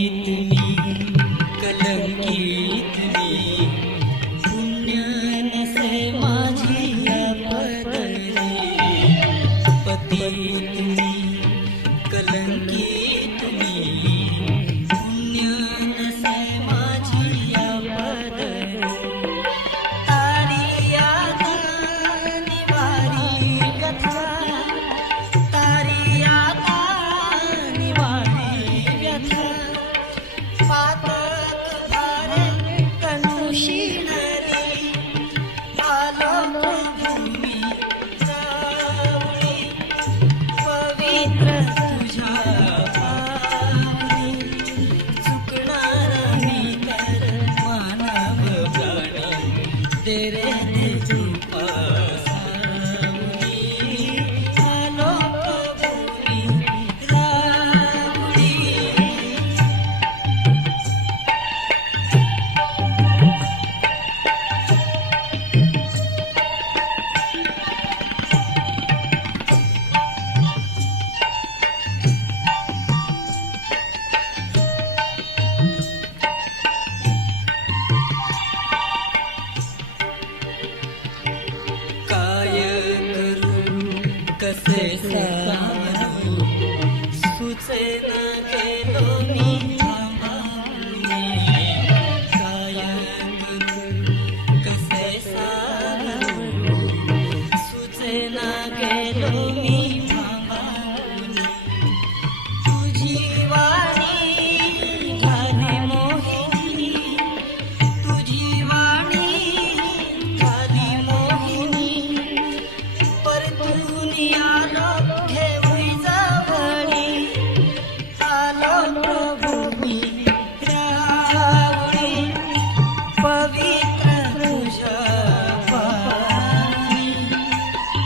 पतितनी कलंकितनी पुण्य नसे माझी या पदरी पतितनी कलंकितनी पुण्य नसे माझी या पदरी तारी आता निवारी व्यथा तारी आता निवारी व्यथा पातक भारे तनुशीलरी आलोक भूमी जावळी पवित्र तुझ्या पावली चुकणार मी तर मानव प्राणी तेरे कृपा सावली आलोक भूमी रावळी काय करू कसे सांगू सुचेना गेलो मी थांबून काय करू कसे सांगू सुचेना गेलो मी थांबून तुझी वाणी घाली मोहिनी तुझी वाणी घाली मोहिनी परतून आलो घेऊन जावळी आलो प्रभू मी रावळी पवित्र तुझ्या पावली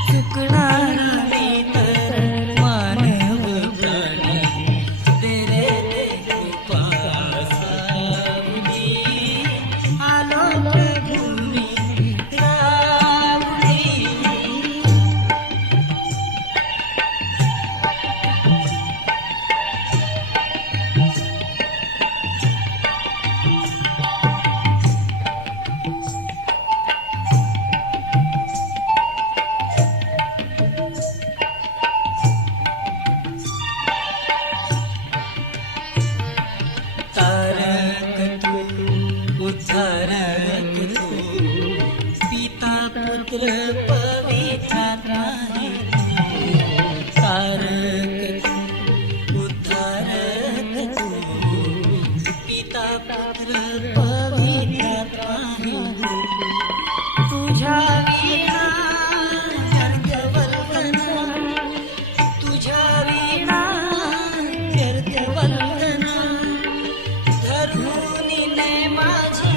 चुकणार मी तर मानव प्राणी तेरे कृपा सावली आलो प्रभू मी रावळी तारक तू उद्धारक तू पिता पुत्र पवित्रात्मा हे तू तारक तू उद्धारक तू पिता पुत्र पवित्रात्मा हे तू तुझ्या विना व्यर्थ वल्गना तुझ्या विना व्यर्थ वल्गना धरून ने माझी